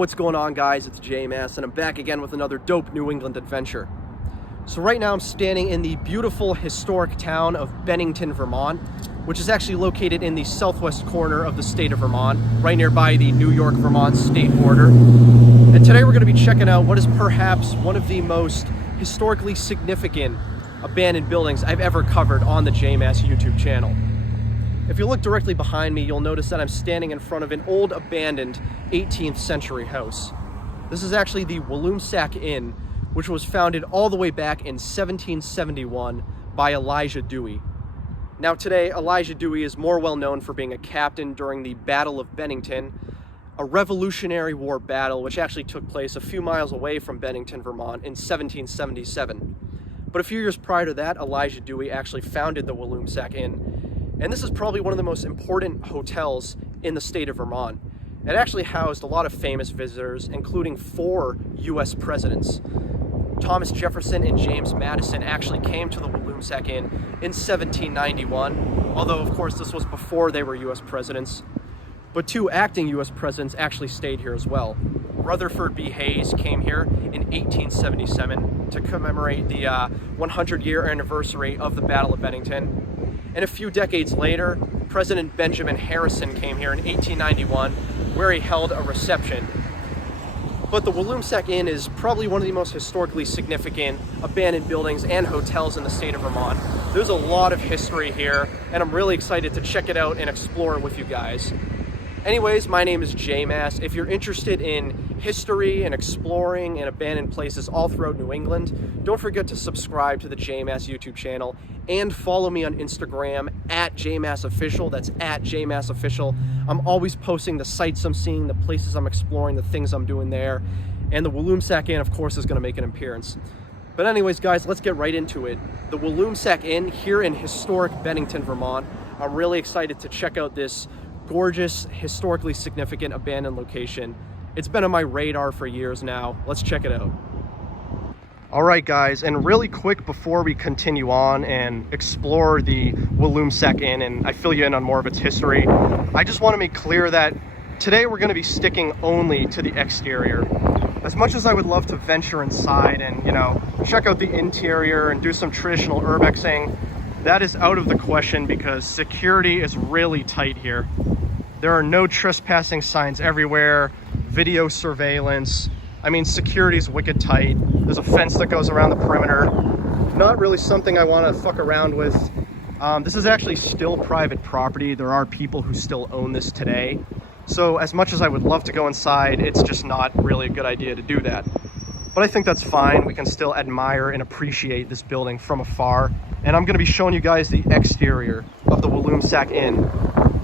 what's going on, guys? It's JMass, and I'm back again with another dope New England adventure. So right now I'm standing in the beautiful historic town of Bennington, Vermont, which is actually located in the southwest corner of the state of Vermont, right nearby the New York-Vermont state border. And today we're going to be checking out what is perhaps one of the most historically significant abandoned buildings I've ever covered on the JMass YouTube channel. If you look directly behind me, you'll notice that I'm standing in front of an old abandoned 18th century house. This is actually the Walloomsac Inn, which was founded all the way back in 1771 by Elijah Dewey. Now today, Elijah Dewey is more well known for being a captain during the Battle of Bennington, a Revolutionary War battle which actually took place a few miles away from Bennington, Vermont in 1777. But a few years prior to that, Elijah Dewey actually founded the Walloomsac Inn. And this is probably one of the most important hotels in the state of Vermont. It actually housed a lot of famous visitors, including 4 US presidents. Thomas Jefferson and James Madison actually came to the Walloomsac Inn in 1791, although of course this was before they were US presidents. But 2 acting US presidents actually stayed here as well. Rutherford B. Hayes came here in 1877 to commemorate the 100-year anniversary of the Battle of Bennington. And a few decades later, President Benjamin Harrison came here in 1891, where he held a reception. But the Walloomsac Inn is probably one of the most historically significant abandoned buildings and hotels in the state of Vermont. There's a lot of history here, and I'm really excited to check it out and explore it with you guys. Anyways, my name is JMass. If you're interested in history and exploring and abandoned places all throughout New England, don't forget to subscribe to the JMass YouTube channel and follow me on Instagram at JMassOfficial. That's at JMassOfficial. I'm always posting the sights I'm seeing, the places I'm exploring, the things I'm doing there. And the Walloomsac Inn, of course, is going to make an appearance. But anyways, guys, let's get right into it. The Walloomsac Inn here in historic Bennington, Vermont. I'm really excited to check out this gorgeous, historically significant abandoned location. It's been on my radar for years now. Let's check it out. All right, guys, and really quick before we continue on and explore the Walloomsac Inn and I fill you in on more of its history, I just want to make clear that today we're going to be sticking only to the exterior. As much as I would love to venture inside and, check out the interior and do some traditional urbexing, that is out of the question because security is really tight here. There are no trespassing signs everywhere, video surveillance. I mean, security's wicked tight. There's a fence that goes around the perimeter. Not really something I want to fuck around with. This is actually still private property. There are people who still own this today. So as much as I would love to go inside, it's just not really a good idea to do that. But I think that's fine. We can still admire and appreciate this building from afar. And I'm going to be showing you guys the exterior of the Walloomsac Inn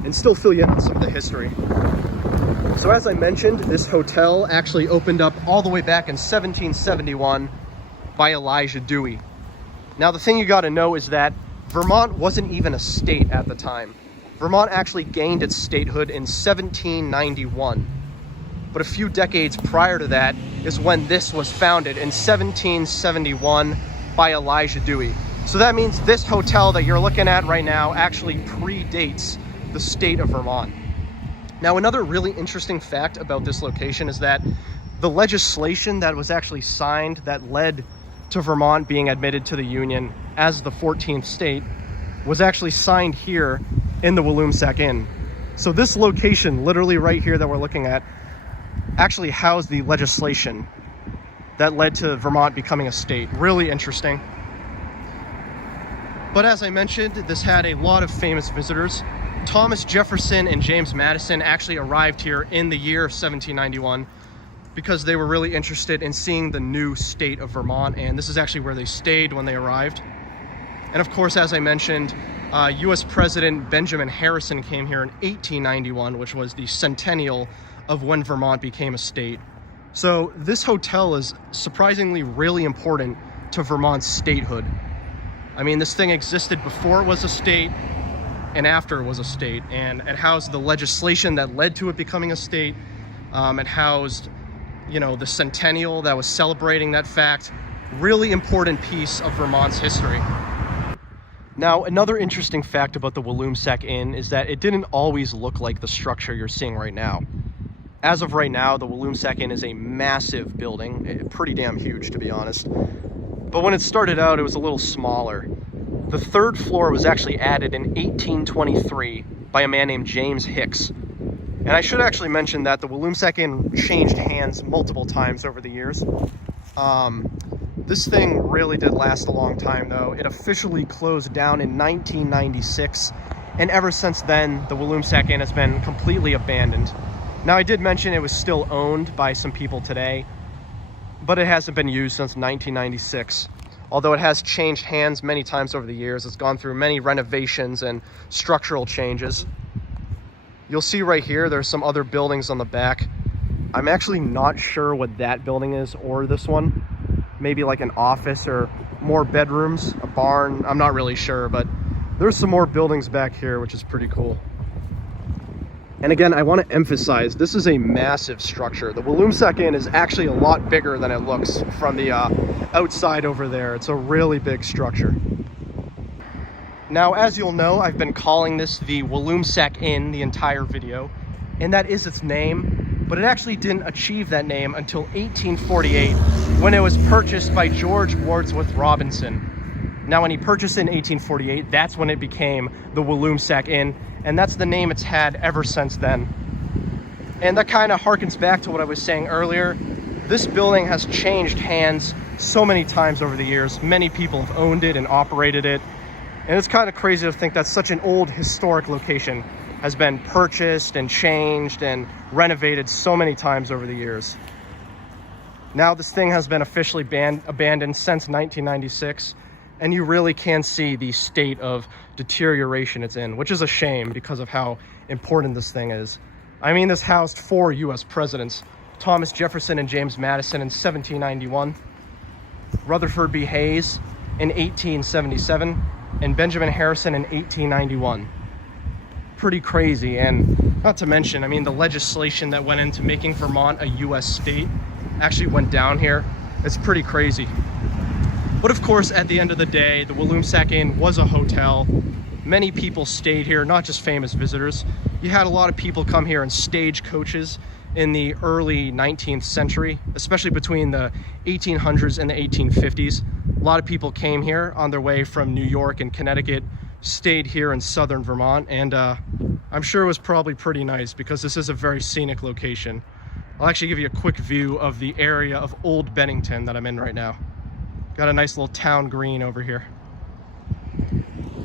and still fill you in on some of the history. So as I mentioned, this hotel actually opened up all the way back in 1771 by Elijah Dewey. Now the thing you got to know is that Vermont wasn't even a state at the time. Vermont actually gained its statehood in 1791. But a few decades prior to that is when this was founded in 1771 by Elijah Dewey. So that means this hotel that you're looking at right now actually predates the state of Vermont. Now, another really interesting fact about this location is that the legislation that was actually signed that led to Vermont being admitted to the Union as the 14th state was actually signed here in the Walloomsac Inn. So this location, literally right here that we're looking at, actually housed the legislation that led to Vermont becoming a state. Really interesting. But as I mentioned, this had a lot of famous visitors. Thomas Jefferson and James Madison actually arrived here in the year 1791 because they were really interested in seeing the new state of Vermont, and this is actually where they stayed when they arrived. And of course, as I mentioned, US President Benjamin Harrison came here in 1891, which was the centennial of when Vermont became a state. So this hotel is surprisingly really important to Vermont's statehood. I mean, this thing existed before it was a state and after it was a state, and it housed the legislation that led to it becoming a state. It housed, the centennial that was celebrating that fact. Really important piece of Vermont's history. Now, another interesting fact about the Walloomsac Inn is that it didn't always look like the structure you're seeing right now. As of right now, the Walloomsac Inn is a massive building, pretty damn huge to be honest. But when it started out, it was a little smaller. The third floor was actually added in 1823 by a man named James Hicks. And I should actually mention that the Walloomsac Inn changed hands multiple times over the years. This thing really did last a long time though. It officially closed down in 1996, and ever since then, the Walloomsac Inn has been completely abandoned. Now, I did mention it was still owned by some people today, but it hasn't been used since 1996. Although it has changed hands many times over the years. It's gone through many renovations and structural changes. You'll see right here, there's some other buildings on the back. I'm actually not sure what that building is or this one. Maybe like an office or more bedrooms, a barn. I'm not really sure, but there's some more buildings back here, which is pretty cool. And again, I want to emphasize, this is a massive structure. The Walloomsac Inn is actually a lot bigger than it looks from the outside over there. It's a really big structure. Now, as you'll know, I've been calling this the Walloomsac Inn the entire video, and that is its name, but it actually didn't achieve that name until 1848, when it was purchased by George Wadsworth Robinson. Now, when he purchased it in 1848, that's when it became the Walloomsac Inn, and that's the name it's had ever since then. And that kind of harkens back to what I was saying earlier. This building has changed hands so many times over the years. Many people have owned it and operated it. And it's kind of crazy to think that such an old historic location has been purchased and changed and renovated so many times over the years. Now this thing has been officially abandoned since 1996. And you really can see the state of deterioration it's in, which is a shame because of how important this thing is. I mean, this housed 4 U.S. presidents, Thomas Jefferson and James Madison in 1791, Rutherford B. Hayes in 1877, and Benjamin Harrison in 1891. Pretty crazy, and not to mention, I mean, the legislation that went into making Vermont a U.S. state actually went down here. It's pretty crazy. But of course, at the end of the day, the Walloomsac Inn was a hotel. Many people stayed here, not just famous visitors. You had a lot of people come here in stagecoaches in the early 19th century, especially between the 1800s and the 1850s. A lot of people came here on their way from New York and Connecticut, stayed here in Southern Vermont, and I'm sure it was probably pretty nice because this is a very scenic location. I'll actually give you a quick view of the area of Old Bennington that I'm in right now. Got a nice little town green over here.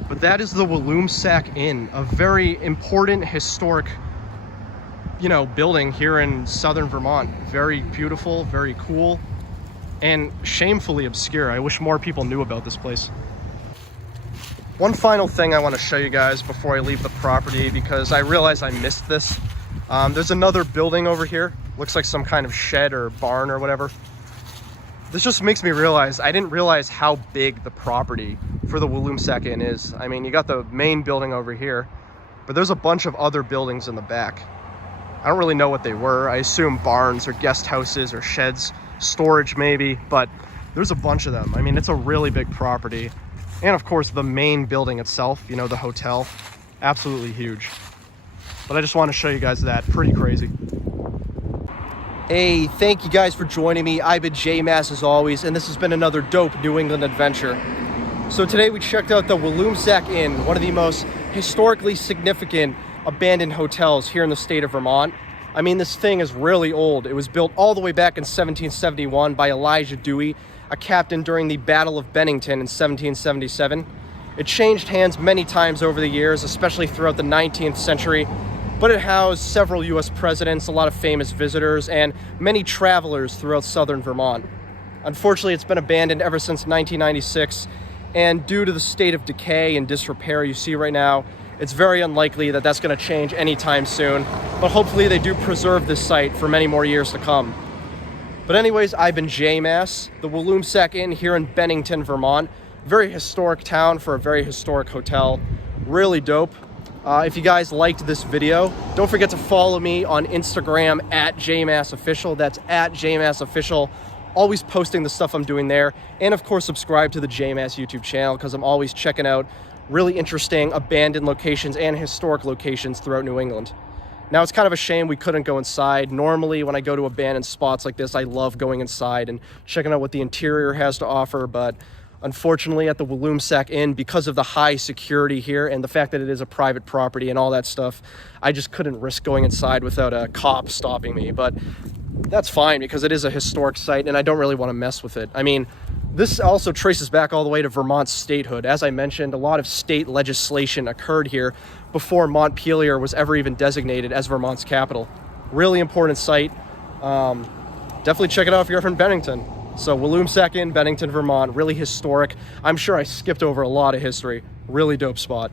But that is the Walloomsac Inn, a very important historic, building here in Southern Vermont. Very beautiful, very cool, and shamefully obscure. I wish more people knew about this place. One final thing I want to show you guys before I leave the property, because I realize I missed this. There's another building over here. Looks like some kind of shed or barn or whatever. This just makes me realize, I didn't realize how big the property for the Walloomsac Inn is. I mean, you got the main building over here, but there's a bunch of other buildings in the back. I don't really know what they were. I assume barns or guest houses or sheds, storage maybe, but there's a bunch of them. I mean, it's a really big property. And of course, the main building itself, the hotel, absolutely huge. But I just want to show you guys that. Pretty crazy. Hey, thank you guys for joining me. I've been J-Mass as always, and this has been another dope New England adventure. So today we checked out the Walloomsac Inn, one of the most historically significant abandoned hotels here in the state of Vermont. I mean, this thing is really old. It was built all the way back in 1771 by Elijah Dewey, a captain during the Battle of Bennington in 1777. It changed hands many times over the years, especially throughout the 19th century. But it housed several U.S. presidents, a lot of famous visitors, and many travelers throughout southern Vermont. Unfortunately, it's been abandoned ever since 1996, and due to the state of decay and disrepair you see right now, it's very unlikely that that's going to change anytime soon, but hopefully they do preserve this site for many more years to come. But anyways, I've been J-Mass, the Walloomsac Inn here in Bennington, Vermont. Very historic town for a very historic hotel. Really dope. If you guys liked this video, don't forget to follow me on Instagram at JMassOfficial. That's at JMassOfficial. Always posting the stuff I'm doing there. And of course, subscribe to the J-Mass YouTube channel because I'm always checking out really interesting abandoned locations and historic locations throughout New England. Now, it's kind of a shame we couldn't go inside. Normally, when I go to abandoned spots like this, I love going inside and checking out what the interior has to offer, but unfortunately at the Walloomsac Inn, because of the high security here and the fact that it is a private property and all that stuff, I just couldn't risk going inside without a cop stopping me. But that's fine because it is a historic site and I don't really want to mess with it. I mean, this also traces back all the way to Vermont's statehood. As I mentioned, a lot of state legislation occurred here before Montpelier was ever even designated as Vermont's capital. Really important site. Definitely check it out if you're from Bennington. So Walloomsac Inn, Bennington, Vermont, really historic. I'm sure I skipped over a lot of history. Really dope spot.